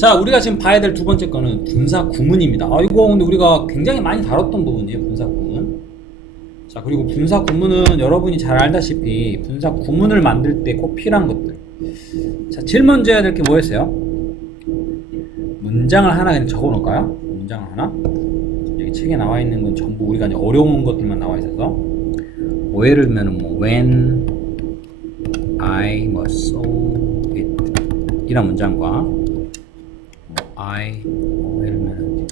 자, 우리가 지금 봐야 될 두 번째 거는 분사 구문입니다. 이거 근데 우리가 굉장히 많이 다뤘던 부분이에요, 분사 구문. 자, 그리고 분사 구문은 여러분이 잘 알다시피 분사 구문을 만들 때 꼭 필요한 것들. 자, 제일 먼저 해야 될 게 뭐였어요? 문장을 하나 그냥 적어 놓을까요? 문장을 하나. 여기 책에 나와 있는 건 전부 우리가 이제 어려운 것들만 나와 있어서. 뭐 예를 들면 뭐 when I saw it 이런 문장과 예를 들면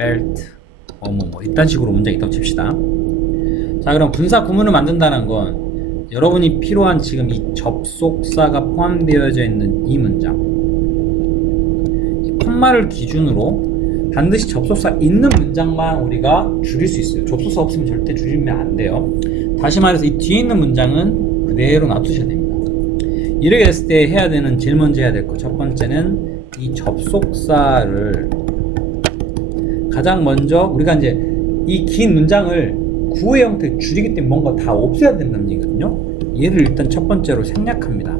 felt 이딴 식으로 문장이 있다고 칩시다. 자, 그럼 분사 구문을 만든다는 건 여러분이 필요한 지금 이 접속사가 포함되어져 있는 이 문장, 이 푯말을 기준으로 반드시 접속사 있는 문장만 우리가 줄일 수 있어요. 접속사 없으면 절대 줄이면 안 돼요. 다시 말해서 이 뒤에 있는 문장은 그대로 놔두셔야 됩니다. 이렇게 됐을 때 해야 되는, 제일 먼저 해야 될 거 첫 번째는 이 접속사를 가장 먼저 우리가 이제 이 긴 문장을 구의 형태 줄이기 때문에 뭔가 다 없애야 된다는 얘기거든요. 얘를 일단 첫 번째로 생략합니다.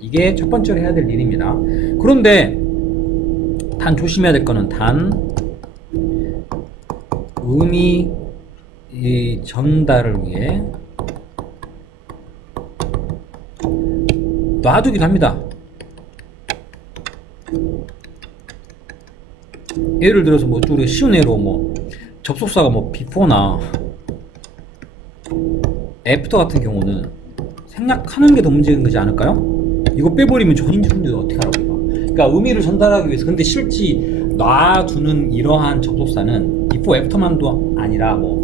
이게 첫 번째로 해야 될 일입니다. 그런데 단 조심해야 될 거는 의미 전달을 위해 놔두기도 합니다. 예를 들어서 뭐 우리가 쉬운 예로 뭐 접속사가 뭐 before나 after 같은 경우는 생략하는 게 더 문제인 거지 않을까요? 이거 빼버리면 전인지 훈련을 어떻게 하라고. 그러니까 의미를 전달하기 위해서. 근데 실제 놔두는 이러한 접속사는 before after만도 아니라 뭐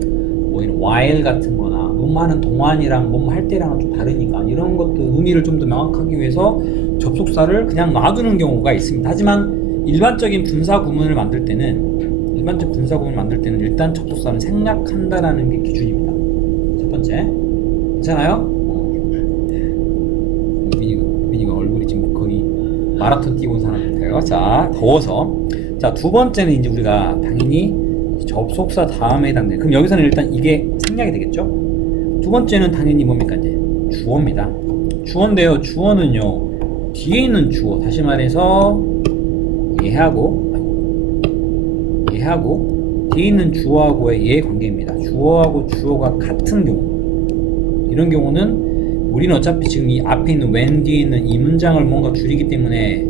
이런 while 같은 거나 뭐하는 동안이랑 뭐 할 때랑은 좀 다르니까 이런 것도 의미를 좀 더 명확하기 위해서 접속사를 그냥 놔두는 경우가 있습니다. 하지만 일반적인 분사 구문을 만들 때는 일단 접속사는 생략한다라는 게 기준입니다. 첫 번째. 괜찮아요? 민이가 얼굴이 지금 거의 마라톤 뛰고 온 사람 같아요. 자, 더워서. 자, 두 번째는 이제 우리가 당연히 접속사 다음에 해당되는, 그럼 여기서는 일단 이게 생략이 되겠죠? 두 번째는 당연히 뭡니까? 이제 주어입니다. 주어인데요. 주어는요, 뒤에 있는 주어, 다시 말해서 얘하고 뒤에 있는 주어하고의 얘 관계입니다. 주어하고 주어가 같은 경우, 이런 경우는 우리는 어차피 지금 이 앞에 있는 when 뒤에 있는 이 문장을 뭔가 줄이기 때문에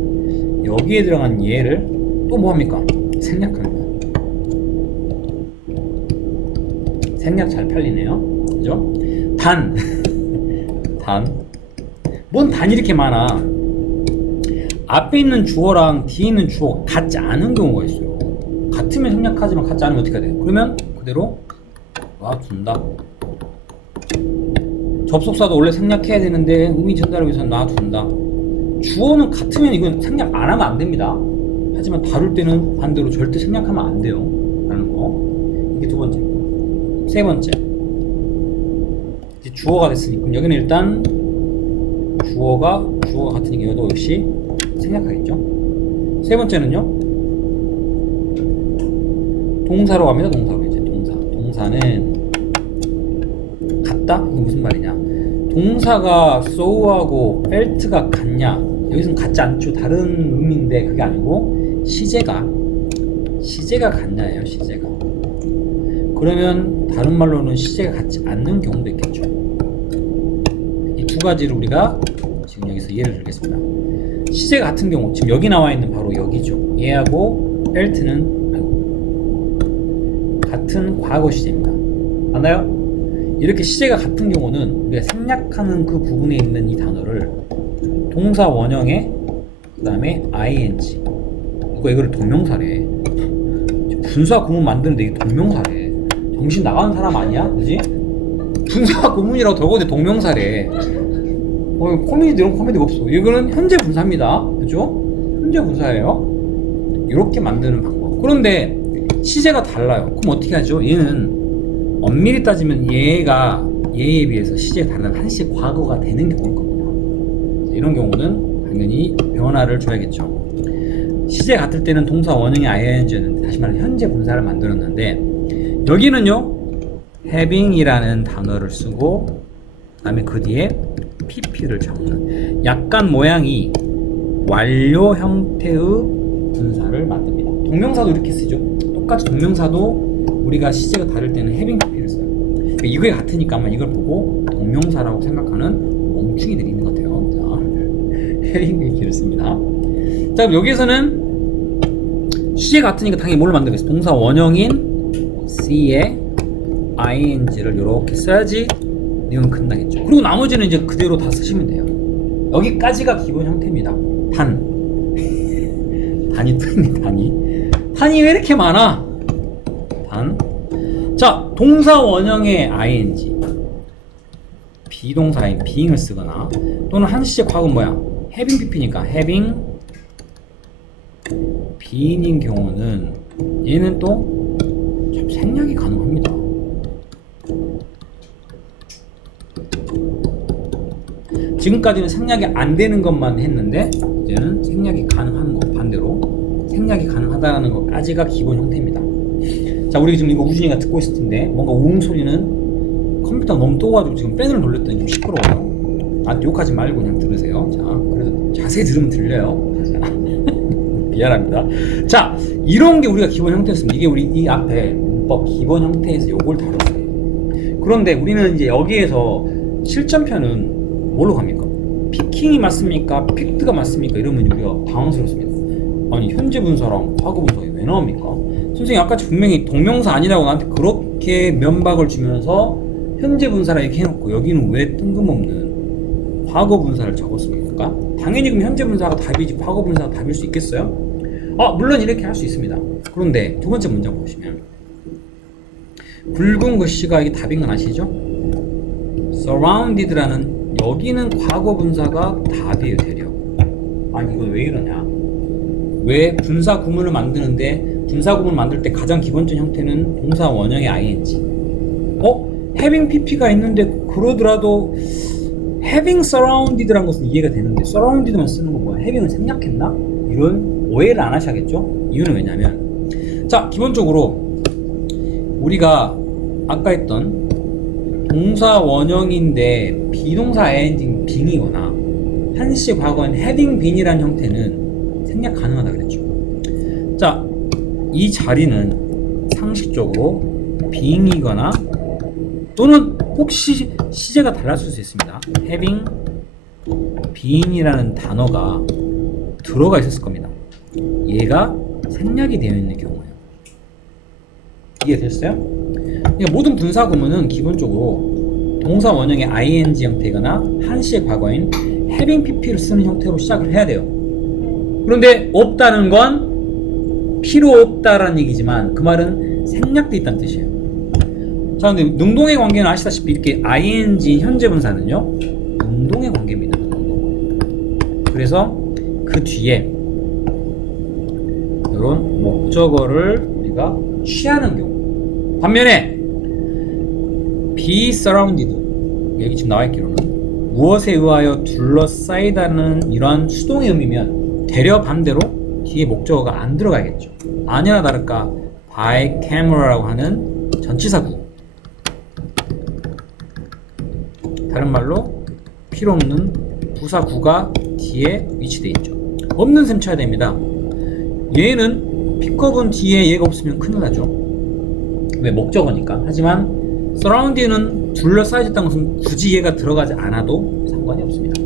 여기에 들어간 얘를 또 뭐합니까? 생략합니다. 생략 잘 팔리네요. 그죠? 뭔 단 이렇게 많아. 앞에 있는 주어랑 뒤에 있는 주어가 같지 않은 경우가 있어요. 같으면 생략하지만 같지 않으면 어떻게 해야 돼요? 그러면 그대로 놔둔다. 접속사도 원래 생략해야 되는데 의미 전달을 위해서 놔둔다. 주어는 같으면 이건 생략 안 하면 안 됩니다. 하지만 다룰 때는 반대로 절대 생략하면 안 돼요 라는 거. 이게 두 번째. 세 번째, 이제 주어가 됐으니 그럼 여기는 일단 주어가 같으니까 이것도 역시 생략하겠죠. 세 번째는요, 동사로 갑니다. 동사로. 이제 동사는 같다? 이게 무슨 말이냐? 동사가 so하고 felt가 같냐? 여기서는 같지 않죠. 다른 의미인데 그게 아니고 시제가 같냐예요. 시제가. 그러면 다른 말로는 시제가 같지 않는 경우도 있겠죠. 이 두 가지를 우리가 지금 여기서 예를 들겠습니다. 시제 같은 경우, 지금 여기 나와 있는 바로 여기죠. 얘하고 felt는 같은 과거 시제입니다. 맞나요? 이렇게 시제가 같은 경우는 우리가 생략하는 그 부분에 있는 이 단어를 동사 원형에 그 다음에 ing, 이거를 동명사래. 분사 구문 만드는데 이게 동명사래. 정신 나가는 사람 아니야? 그지? 분사 구문이라고 적어도 동명사래. 코미디는 코미디가 없어. 이거는 현재 분사입니다. 그죠? 현재 분사예요. 이렇게 만드는 방법. 그런데 시제가 달라요. 그럼 어떻게 하죠? 얘는 엄밀히 따지면 얘에 비해서 시제가 다른 한식 과거가 되는 경우일 겁니다. 이런 경우는 당연히 변화를 줘야겠죠. 시제 같을 때는 동사 원형의 ing는 다시 말해 현재 분사를 만들었는데, 여기는요 having이라는 단어를 쓰고 그 다음에 그 뒤에 pp를 적는, 약간 모양이 완료 형태의 분사를 만듭니다. 동명사도 이렇게 쓰죠. 똑같이 동명사도 우리가 시제가 다를 때는 having pp를 써요. 그러니까 이거에 같으니까 아마 이걸 보고 동명사라고 생각하는 멍충이들이 있는 것 같아요. 자, having pp를 씁니다. 자, 그럼 여기에서는 시제 같으니까 당연히 뭘 만들겠어? 동사 원형인 C에 ing를 이렇게 써야지 내용은 끝나겠죠. 그리고 나머지는 이제 그대로 다 쓰시면 돼요. 여기까지가 기본 형태입니다. 단이 또 있네. 단이 왜 이렇게 많아? 자, 동사 원형의 ing, 비동사인 being을 쓰거나 또는 한 시제 과거 뭐야? having pp니까 having being인 경우는 얘는 또 참 생략이 가능합니다. 지금까지는 생략이 안 되는 것만 했는데 이제는 생략이 가능한 거, 반대로 생략이 가능하다는 것까지가 기본 형태입니다. 자, 우리 지금 이거 우준이가 듣고 있을 텐데 뭔가 우웅 소리는 컴퓨터가 너무 떠가지고 지금 팬을 돌렸더니 좀 시끄러워요. 나한테 욕하지 말고 그냥 들으세요. 자, 그래도 자세히 들으면 들려요. 미안합니다. 자, 이런 게 우리가 기본 형태였습니다. 이게 우리 이 앞에 문법 기본 형태에서 요걸 다뤘어요. 그런데 우리는 이제 여기에서 실전편은 뭘로 갑니까? 피킹이 맞습니까? 픽트가 맞습니까? 이러면 우리가 당황스럽습니다. 아니, 현재 분사랑 과거 분사가 왜 나옵니까? 선생님 아까 분명히 동명사 아니라고 나한테 그렇게 면박을 주면서 현재 분사라 이렇게 해놓고 여기는 왜 뜬금없는 과거 분사를 적었습니까? 당연히 그럼 현재 분사가 답이지 과거 분사가 답일 수 있겠어요? 물론 이렇게 할 수 있습니다. 그런데 두 번째 문장 보시면 굵은 글씨가 이게 답인 건 아시죠? surrounded라는 여기는 과거 분사가 답이에요, 대략. 아니, 이거 왜 이러냐? 왜 분사 구문을 만드는데 분사 구문을 만들 때 가장 기본적인 형태는 동사 원형의 ing. having pp가 있는데 그러더라도 having surrounded라는 것은 이해가 되는데 surrounded만 쓰는 거 뭐야? having을 생략했나? 이런 오해를 안 하셔야겠죠? 이유는 왜냐면 자, 기본적으로 우리가 아까 했던 동사 원형인데 비동사 ing being이거나 한시 과거인 having been이라는 형태는 생략 가능하다 그랬죠. 자, 이 자리는 상식적으로 being이거나 또는 혹시 시제가 달랐을 수 있습니다. having been이라는 단어가 들어가 있었을 겁니다. 얘가 생략이 되어 있는 경우예요. 이해됐어요? 그러니까 모든 분사 구문은 기본적으로 동사 원형의 ing 형태거나 한시의 과거인 having pp를 쓰는 형태로 시작을 해야 돼요. 그런데 없다는 건 필요 없다라는 얘기지만 그 말은 생략돼 있다는 뜻이에요. 자, 근데 능동의 관계는 아시다시피 이렇게 ing 현재 분사는요 능동의 관계입니다. 그래서 그 뒤에 이런 목적어를 우리가 취하는 경우, 반면에 be surrounded, 여기 지금 나와있기로는 무엇에 의하여 둘러싸이다는 이러한 수동의 의미면 되려 반대로 뒤에 목적어가 안 들어가야겠죠. 아니나 다를까 by camera라고 하는 전치사구, 다른 말로 필요 없는 부사구가 뒤에 위치되어 있죠. 없는 셈 쳐야 됩니다. 얘는 픽업은 뒤에 얘가 없으면 큰일 나죠. 왜? 목적어니까. 하지만 surrounded는 둘러싸여졌다는 것은 굳이 얘가 들어가지 않아도 상관이 없습니다.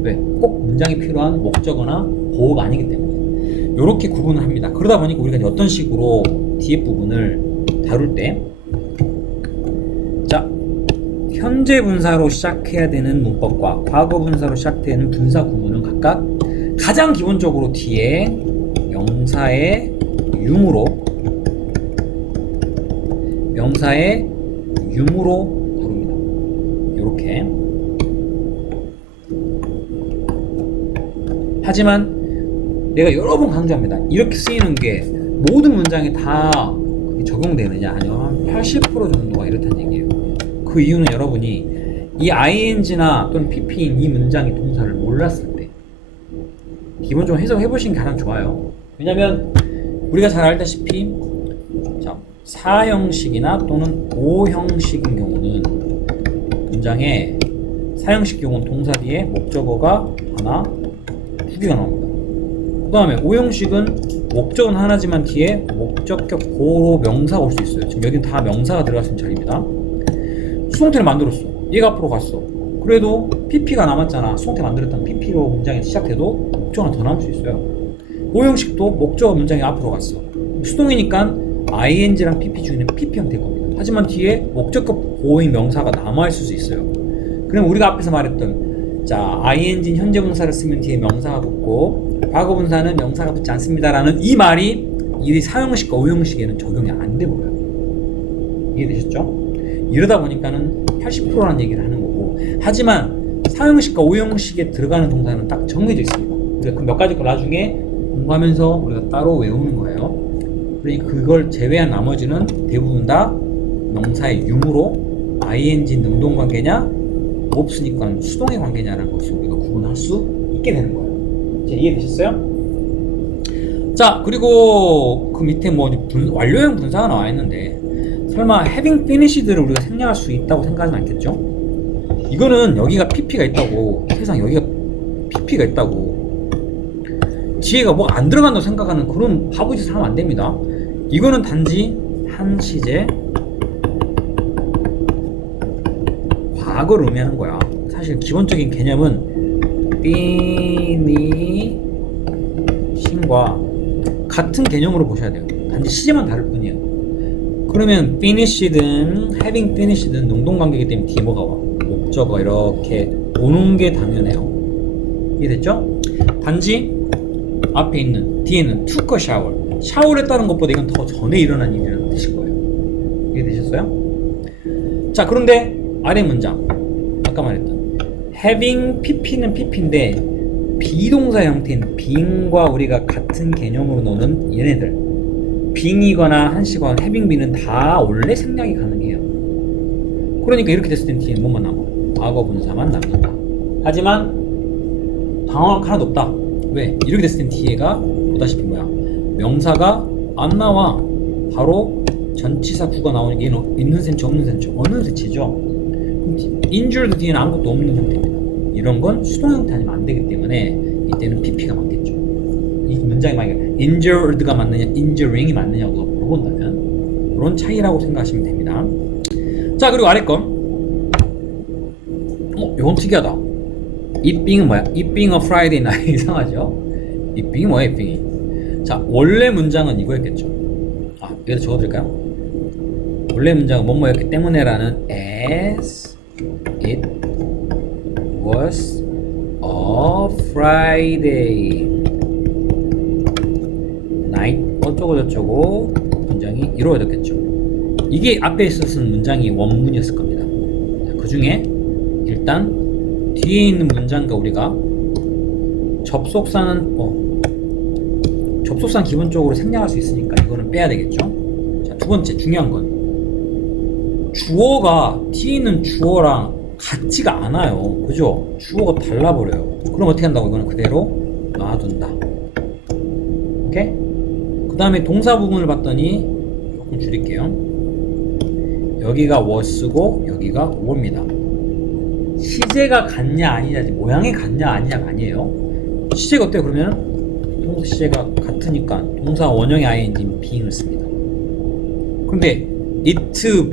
왜? 꼭 문장이 필요한 목적어나 보호가 아니기 때문에 이렇게 구분을 합니다. 그러다 보니까 우리가 어떤 식으로 뒤에 부분을 다룰 때, 자, 현재 분사로 시작해야 되는 문법과 과거 분사로 시작되는 분사 구문은 각각 가장 기본적으로 뒤에 명사의 유무로 다룹니다. 이렇게. 하지만 내가 여러 번 강조합니다. 이렇게 쓰이는 게 모든 문장에 다 적용되느냐? 아니요, 한 80% 정도가 이렇다는 얘기예요. 그 이유는 여러분이 이 ing나 또는 pp인 이 문장의 동사를 몰랐을 때 기본적으로 해석해 보시는 게 가장 좋아요. 왜냐면 우리가 잘 알다시피 자, 4형식이나 또는 5형식인 경우는 문장에 4형식 경우는 동사 뒤에 목적어가 하나, 두 개가 나옵니다. 다음에 오형식은 목적은 하나지만 뒤에 목적격 보호 명사가 올 수 있어요. 지금 여기는 다 명사가 들어갈 수 있는 자리입니다. 수동태를 만들었어. 얘가 앞으로 갔어. 그래도 PP가 남았잖아. 수동태 만들었던 PP로 문장이 시작돼도 목적 하나 더 남을 수 있어요. 오형식도 목적 문장이 앞으로 갔어. 수동이니까 ing랑 pp 중에는 pp 형태일 겁니다. 하지만 뒤에 목적격 보호인 명사가 남아있을 수 있어요. 그럼 우리가 앞에서 말했던 자 ing 현재 분사를 쓰면 뒤에 명사가 붙고 과거 분사는 명사가 붙지 않습니다라는 이 말이 이 사형식과 오형식에는 적용이 안 돼 보여요. 이해되셨죠? 이러다 보니까는 80%라는 얘기를 하는 거고, 하지만 사형식과 오형식에 들어가는 동사는 딱 정해져 있습니다. 우리가 그 몇 가지 거 나중에 공부하면서 우리가 따로 외우는 거예요. 그러니까 그걸 제외한 나머지는 대부분 다 명사의 유무로 ing 능동관계냐 없으니까 수동의 관계냐라는 것을 우리가 구분할 수 있게 되는 거예요. 이제 이해되셨어요? 자, 그리고 그 밑에 뭐 완료형 분사가 나와 있는데 설마 having finished를 우리가 생략할 수 있다고 생각하진 않겠죠? 이거는 여기가 pp가 있다고, 세상 여기가 pp가 있다고 뒤에가 뭐 안 들어간다고 생각하는 그런 바보짓을 하면 안 됩니다. 이거는 단지 한 시제 과거를 의미하는 거야. 사실 기본적인 개념은 finishing과 같은 개념으로 보셔야 돼요. 단지 시제만 다를 뿐이에요. 그러면 finished든 having finished든 능동관계이기 때문에 뒤에 뭐가 와? 목적어 이렇게 오는 게 당연해요. 이해됐죠? 단지 앞에 있는 뒤에 있는 took a shower, 샤워를 했다는 것보다 이건 더 전에 일어난 일이라는 뜻일 거예요. 이해되셨어요? 자, 그런데 아래 문장 아까 말했던 having pp는 pp인데 비동사 형태인 being과 우리가 같은 개념으로 노는 얘네들 being이거나 한시거나 having be는 다 원래 생략이 가능해요. 그러니까 이렇게 됐을 땐 뒤에 뭐만 남아? 과거 분사만 남는다. 하지만 당황할 하나도 없다. 왜? 이렇게 됐을 땐 뒤에가 보다시피 뭐야? 명사가 안 나와. 바로 전치사 구가 나오는 게 있는 센치 없는 센치 어느 센치죠? injured 뒤에는 아무것도 없는 형태입니다. 이런 건 수동 형태 아니면 안 되기 때문에 이때는 pp가 맞겠죠. 이 문장이 만약에 injured가 맞느냐 injuring이 맞느냐고 물어본다면 그런 차이라고 생각하시면 됩니다. 자, 그리고 아래 건 이건 특이하다. It being은 뭐야? It being a Friday night 이상하죠? It being 뭐야? It being. 자, 원래 문장은 이거였겠죠. 여기다 적어드릴까요? 원래 문장은 뭐뭐였기 때문에라는 as it was a Friday night 어쩌고 저쩌고 문장이 이루어졌겠죠. 이게 앞에 있었던 문장이 원문이었을 겁니다. 그 중에 일단 뒤에 있는 문장과 우리가 접속사는 접속사는 기본적으로 생략할 수 있으니까 이거는 빼야 되겠죠. 자, 두 번째 중요한 건 주어가 뒤에 있는 주어랑 같지가 않아요. 그죠? 주어가 달라버려요. 그럼 어떻게 한다고? 이거는 그대로 놔둔다. 오케이? 그 다음에 동사 부분을 봤더니 조금 줄일게요. 여기가 was고 여기가 were입니다. 시제가 같냐 아니냐지 모양이 같냐 아니냐가 아니에요. 시제가 어때요? 그러면 동사 시제가 같으니까 동사 원형의 ing being을 씁니다. 그런데 it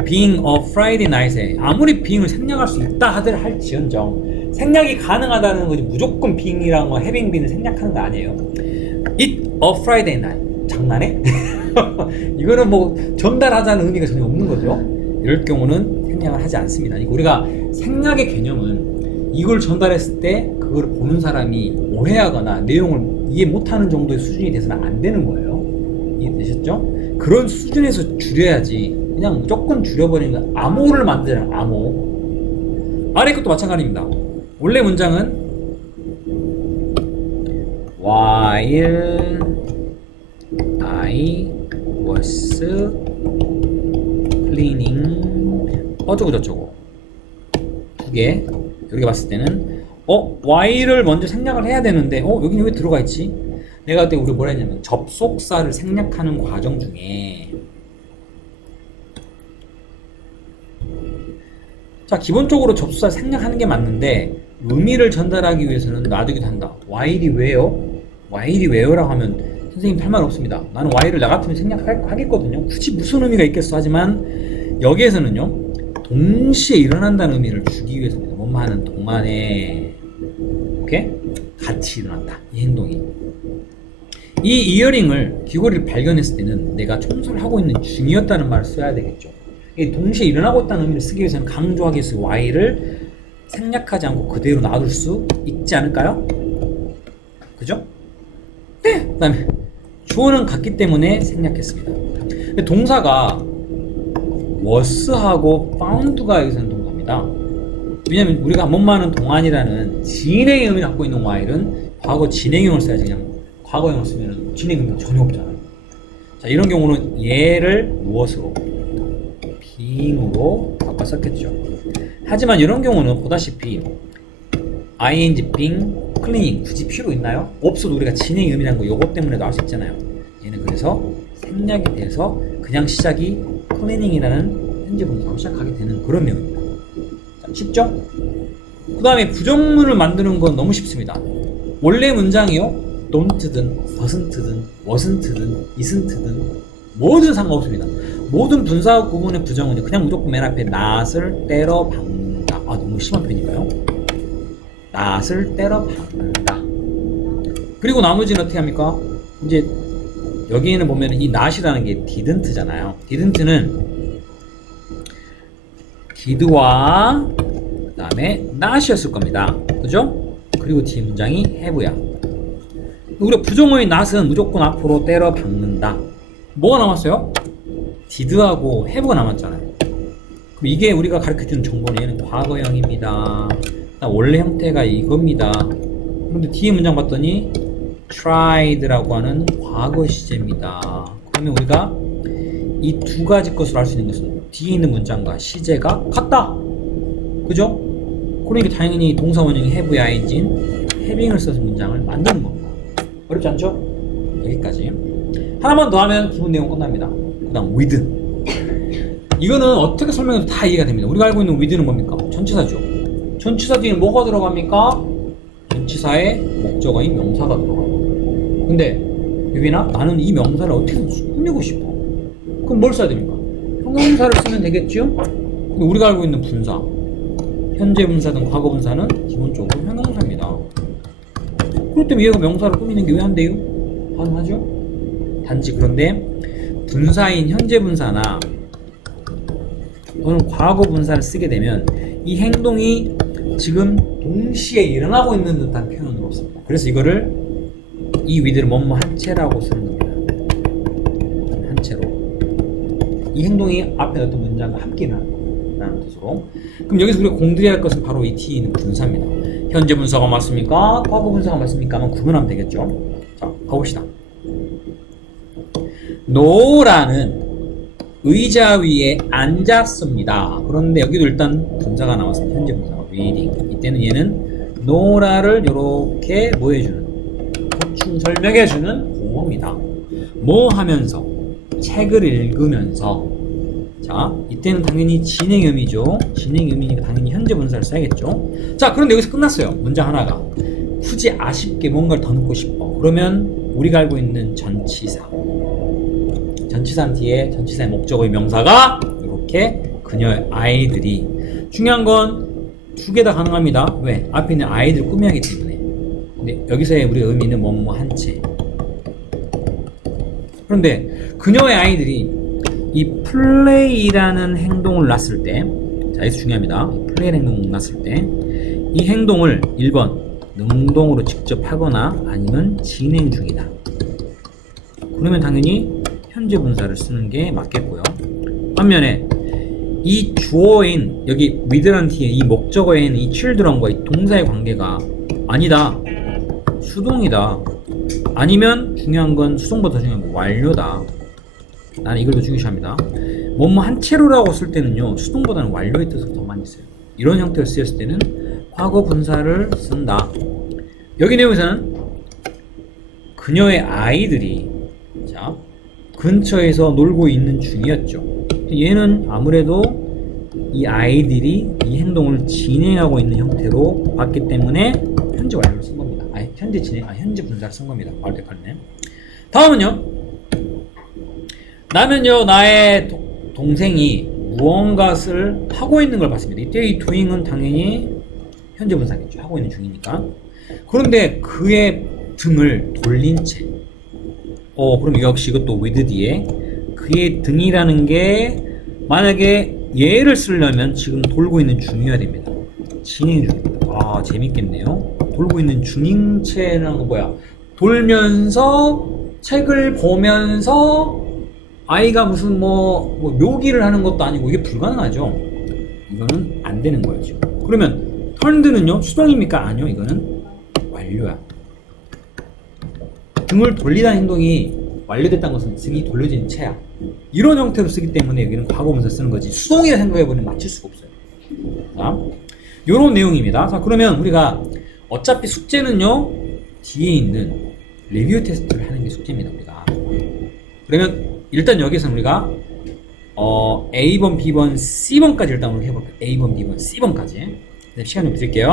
being a Friday night에 아무리 being을 생략할 수 있다 하들 할지언정 생략이 가능하다는 거지 무조건 being이랑 having being을 생략하는 거 아니에요. it a Friday night 장난해? 이거는 뭐 전달하자는 의미가 전혀 없는 거죠. 이럴 경우는 생략을 하지 않습니다. 우리가 생략의 개념은 이걸 전달했을 때 그걸 보는 사람이 오해하거나 내용을 이해 못하는 정도의 수준이 돼서는 안 되는 거예요. 이해되셨죠? 그런 수준에서 줄여야지 그냥 무조건 줄여버리는 건 암호를 만들잖아요. 암호. 아래 것도 마찬가지입니다. 원래 문장은 while I was cleaning 어쩌고 저쩌고 두 개. 여기 봤을 때는 while을 먼저 생략을 해야 되는데 여기는 왜 들어가 있지? 내가 그때 우리 뭐라 했냐면 접속사를 생략하는 과정 중에 자, 기본적으로 접속사를 생략하는 게 맞는데 의미를 전달하기 위해서는 놔두기도 한다. while이 왜요? while이 왜요라고 하면 선생님 할 말 없습니다. 나는 while을 나 같으면 생략하겠거든요. 굳이 무슨 의미가 있겠어 하지만 여기에서는요 동시에 일어난다는 의미를 주기 위해서입니다. 뭐뭐 하는 동안에 오케이? 같이 일어난다. 이 행동이. 이 이어링을 귀걸이를 발견했을 때는 내가 청소를 하고 있는 중이었다는 말을 써야 되겠죠. 동시에 일어나고 있다는 의미를 쓰기 위해서는 강조하기 위해서 while을 생략하지 않고 그대로 놔둘 수 있지 않을까요? 그죠? 네! 그 다음에 주어는 같기 때문에 생략했습니다. 동사가 was하고 found가 여기서는 동사입니다. 왜냐면 우리가 뭐뭐하는 동안이라는 진행 의미를 갖고 있는 while은 과거 진행형을 써야지 그냥 과거형을 쓰면 진행 의미가 전혀 없잖아요. 자, 이런 경우는 얘를 무엇으로? being으로 바꿔 썼겠죠. 하지만 이런 경우는 보다시피 ing, being, cleaning 굳이 필요 있나요? 없어도 우리가 진행 의미라는 거 요거 때문에도 알 수 있잖아요. 얘는 그래서 생략이 돼서 그냥 시작이 cleaning이라는 현재 분사로 시작하게 되는 그런 내용입니다. 자, 쉽죠? 그 다음에 부정문을 만드는 건 너무 쉽습니다. 원래 문장이요 don't든, doesn't든, wasn't든, isn't든 뭐든 상관없습니다. 모든 분사 구문의 부정은요 그냥 무조건 맨 앞에 not을 때려 박는다. 아 너무 심한 편인가요? not을 때려 박는다. 그리고 나머지는 어떻게 합니까? 이제 여기에는 보면 이 not이라는 게 didn't잖아요. didn't는 did와 그 다음에 not이었을 겁니다. 그죠? 그리고 뒤 문장이 have야. 우리가 부정어의 not은 무조건 앞으로 때려 박는다. 뭐가 남았어요? did하고 have가 남았잖아요. 그럼 이게 우리가 가르쳐주는 정보는 얘는 과거형입니다. 원래 형태가 이겁니다. 그런데 뒤에 문장 봤더니 tried라고 하는 과거 시제입니다. 그러면 우리가 이 두 가지 것을 알 수 있는 것은 뒤에 있는 문장과 시제가 같다. 그죠? 그러니까 당연히 동사 원형이 have의 ing인 having을 써서 문장을 만드는 겁니다. 어렵지 않죠? 여기까지. 하나만 더 하면 기본 내용 끝납니다. 그 다음 with. 이거는 어떻게 설명해도 다 이해가 됩니다. 우리가 알고 있는 with는 뭡니까? 전치사죠. 전치사 뒤에 뭐가 들어갑니까? 전치사의 목적어인 명사가 들어가요. 근데 유빈아 나는 이 명사를 어떻게든 꾸미고 싶어. 그럼 뭘 써야 됩니까? 형용사를 쓰면 되겠죠? 우리가 알고 있는 분사 현재 분사든 과거 분사는 기본적으로 형용사입니다. 그렇기 때문에 얘가 명사를 꾸미는 게 왜 안 돼요? 가능하죠? 단지 그런데 분사인 현재 분사나 또는 과거 분사를 쓰게 되면 이 행동이 지금 동시에 일어나고 있는 듯한 표현으로 씁니다. 그래서 이거를 이 위드를 뭐뭐 한 채라고 쓰는 겁니다. 한 채로 이 행동이 앞에 어떤 문장과 함께 일어나는 뜻으로. 그럼 여기서 우리가 공들여야 할 것은 바로 이 T는 분사입니다. 현재 분사가 맞습니까? 과거 분사가 맞습니까? 한번 구분하면 되겠죠. 자, 가봅시다. 노라는 의자 위에 앉았습니다. 그런데 여기도 일단 분사가 나왔습니다. 현재 분사가 reading. 이때는 얘는 노라를 이렇게 뭐 해주는 보충 설명해주는 공어입니다. 뭐 하면서 책을 읽으면서. 자, 이때는 당연히 진행 의미죠. 진행 의미니까 당연히 현재 분사를 써야겠죠. 자, 그런데 여기서 끝났어요. 문장 하나가. 굳이 아쉽게 뭔가를 더 넣고 싶어. 그러면 우리가 알고 있는 전치사. 전치사 뒤에 전치사의 목적어의 명사가 이렇게 그녀의 아이들이. 중요한 건 두 개 다 가능합니다. 왜? 앞에 있는 아이들을 꾸며야 하기 때문에. 근데 여기서의 우리 의미는 뭐뭐 한 채. 그런데 그녀의 아이들이 이 플레이라는 행동을 놨을 때, 자, 여기서 중요합니다. 플레이라는 행동을 놨을 때 이 행동을 1번 능동으로 직접 하거나 아니면 진행 중이다. 그러면 당연히 현재 분사를 쓰는 게 맞겠고요. 반면에 이 주어인 여기 with라는 뒤에 이 목적어에는 이 children과 이 동사의 관계가 아니다, 수동이다, 아니면 중요한 건 수동보다 더 중요한 건 완료다. 나는 이걸 더 중요시합니다. 뭐뭐 한 채로라고 쓸 때는요 수동보다는 완료의 뜻을 더 많이 써요. 이런 형태로 쓰였을 때는 과거 분사를 쓴다. 여기 내용에서는 그녀의 아이들이 자 근처에서 놀고 있는 중이었죠. 얘는 아무래도 이 아이들이 이 행동을 진행하고 있는 형태로 봤기 때문에 현재 완료를 쓴 겁니다. 아예 현재 진행, 현재 분사를 쓴 겁니다. 헷갈리네. 다음은요. 나는요, 나의 동생이 무언가를 하고 있는 걸 봤습니다. 이때 이 doing은 당연히 현재 분사겠죠. 하고 있는 중이니까. 그런데 그의 등을 돌린 채. 그럼 역시 이것도 with 뒤에 그의 등이라는 게 만약에 얘를 쓰려면 지금 돌고 있는 중이어야 됩니다. 진행 중입니다. 재밌겠네요. 돌고 있는 중인 채라는 거 뭐야? 돌면서 책을 보면서 아이가 무슨 뭐 묘기를 하는 것도 아니고 이게 불가능하죠. 이거는 안 되는 거예요, 지금. 그러면 turned는요, 수동입니까? 아니요, 이거는 완료야. 등을 돌리다는 행동이 완료됐다는 것은 등이 돌려진 채야. 이런 형태로 쓰기 때문에 여기는 과거분사 쓰는 거지. 수동이라 생각해보면 맞출 수가 없어요. 자, 요런 내용입니다. 자, 그러면 우리가 어차피 숙제는요, 뒤에 있는 리뷰 테스트를 하는 게 숙제입니다, 우리가. 그러면 일단 여기서 우리가 A번, B번, C번까지 일단 우리 해볼게요. A번, B번, C번까지. 시간 좀 드릴게요.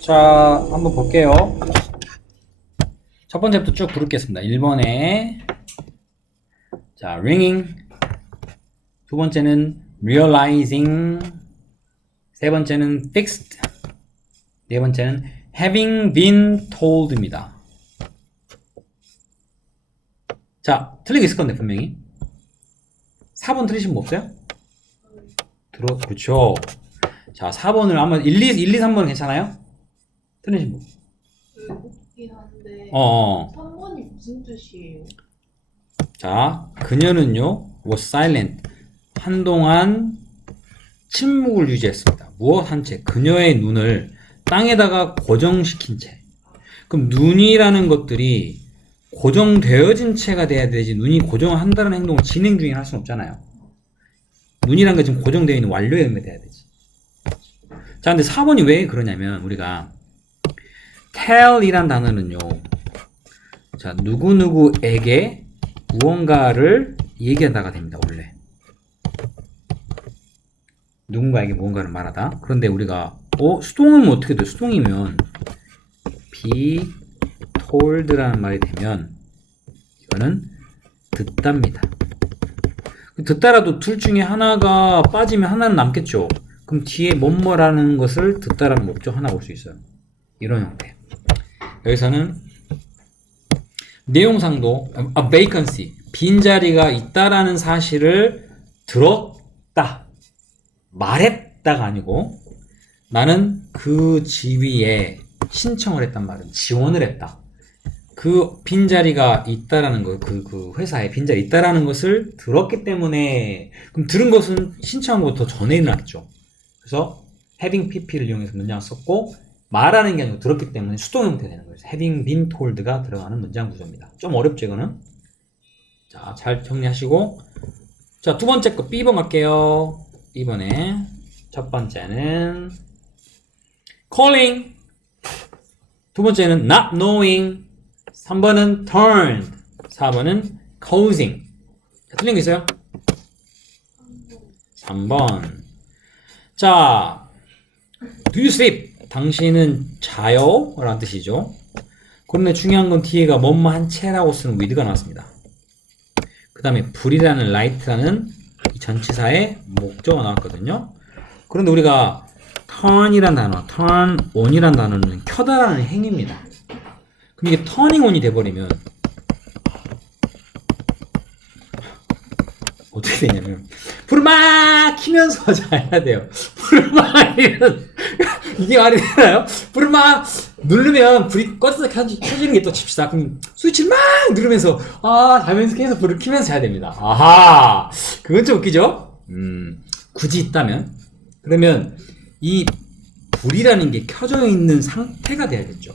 자, 한번 볼게요. 첫 번째부터 쭉 부르겠습니다. 1번에 자, ringing. 두 번째는 realizing. 세 번째는 fixed. 네 번째는 having been told입니다. 자, 틀린 게 있을 건데 분명히 4번 틀리신 분 없어요? 그렇죠. 자, 4번을 한번 1, 2, 3번은 괜찮아요? 틀리신 분. 외국이긴 한데 3번이 무슨 뜻이에요? 자, 그녀는요 was silent. 한동안 침묵을 유지했습니다. 무엇 한 채, 그녀의 눈을 땅에다가 고정시킨 채. 그럼 눈이라는 것들이 고정되어진 채가 돼야 되지, 눈이 고정을 한다는 행동을 진행 중에 할 수는 없잖아요. 눈이란 게 지금 고정되어 있는 완료의 의미가 돼야 되지. 자, 근데 4번이 왜 그러냐면, 우리가 tell이란 단어는요, 자, 누구누구에게 무언가를 얘기하다가 됩니다, 원래. 누군가에게 무언가를 말하다. 그런데 우리가 수동은 어떻게 돼? 수동이면 be told라는 말이 되면 이거는 듣답니다. 듣다라도 둘 중에 하나가 빠지면 하나는 남겠죠. 그럼 뒤에 뭐뭐라는 것을 듣다라는 목적 하나 볼 수 있어요. 이런 형태. 여기서는 내용상도 a vacancy, 빈자리가 있다라는 사실을 들었다, 말했다가 아니고 나는 그 지위에 신청을 했단 말은 지원을 했다. 그 빈자리가 있다라는 거, 그 회사에 빈자리 있다라는 것을 들었기 때문에, 그럼 들은 것은 신청한 것부터 전에 일어났죠. 그래서 having pp를 이용해서 문장을 썼고, 말하는 게 아니고 들었기 때문에 수동 형태 되는 거예요. having been told가 들어가는 문장 구조입니다. 좀 어렵죠, 이거는? 자, 잘 정리하시고. 자, 두 번째 거 B번 갈게요. B번에 첫 번째는 calling, 두 번째는 not knowing, 3번은 turned, 4번은 causing. 자, 틀린 거 있어요? 3번. 자, do you sleep? 당신은 자요? 라는 뜻이죠. 그런데 중요한 건 뒤에가 뭐뭐 한 채라고 쓰는 with가 나왔습니다. 그 다음에 불이라는 light라는 이 전치사의 목적어가 나왔거든요. 그런데 우리가 turn이란 단어, turn on이란 단어는 켜다라는 행위입니다. 그럼 이게 turning on이 돼버리면 어떻게 되냐면 불을 막 키면서 자야 돼요. 불을 막 이게 말이 되나요? 불을 막 누르면 불이 꺼져서 켜지는 게 또 칩시다. 그럼 스위치를 막 누르면서 자면서 계속 불을 켜면서 자야 됩니다. 아하, 그건 좀 웃기죠? 굳이 있다면, 그러면 이 불이라는 게 켜져 있는 상태가 돼야겠죠.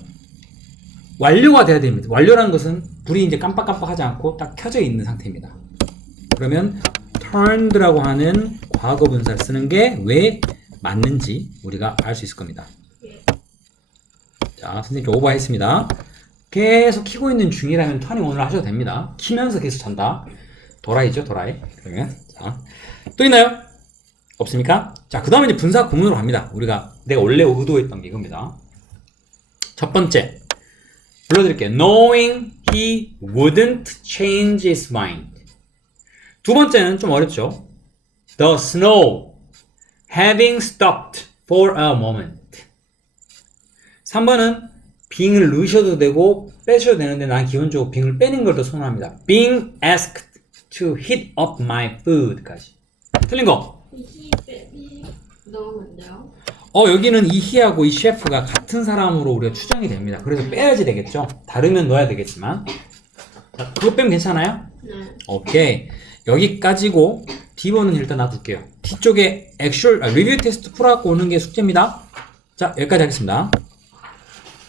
완료가 돼야 됩니다. 완료라는 것은 불이 이제 깜빡깜빡하지 않고 딱 켜져 있는 상태입니다. 그러면 turned라고 하는 과거 분사를 쓰는 게 왜 맞는지 우리가 알 수 있을 겁니다. 자, 선생님 좀 오버했습니다. 계속 키고 있는 중이라면 turning on을 하셔도 됩니다. 키면서 계속 잔다. 도라이죠, 도라이. 그러면 자, 또 있나요? 없습니까? 자, 그 다음에 이제 분사 구문으로 갑니다. 내가 원래 의도했던 게 이겁니다. 첫 번째. 불러드릴게요. Knowing he wouldn't change his mind. 두 번째는 좀 어렵죠. The snow having stopped for a moment. 3번은 being을 넣으셔도 되고 빼셔도 되는데 난 기본적으로 being을 빼는 걸 더 선호합니다. Being asked to heat up my food까지. 틀린 거. 이 넣으면 돼요? 여기는 이 he하고 이 chef가 같은 사람으로 우리가 추정이 됩니다. 그래서 빼야지 되겠죠. 다르면 넣어야 되겠지만. 자, 그거 빼면 괜찮아요? 네. 오케이. 여기까지고 D번은 일단 놔둘게요. 뒤쪽에 리뷰 테스트 풀어갖고 오는 게 숙제입니다. 자, 여기까지 하겠습니다.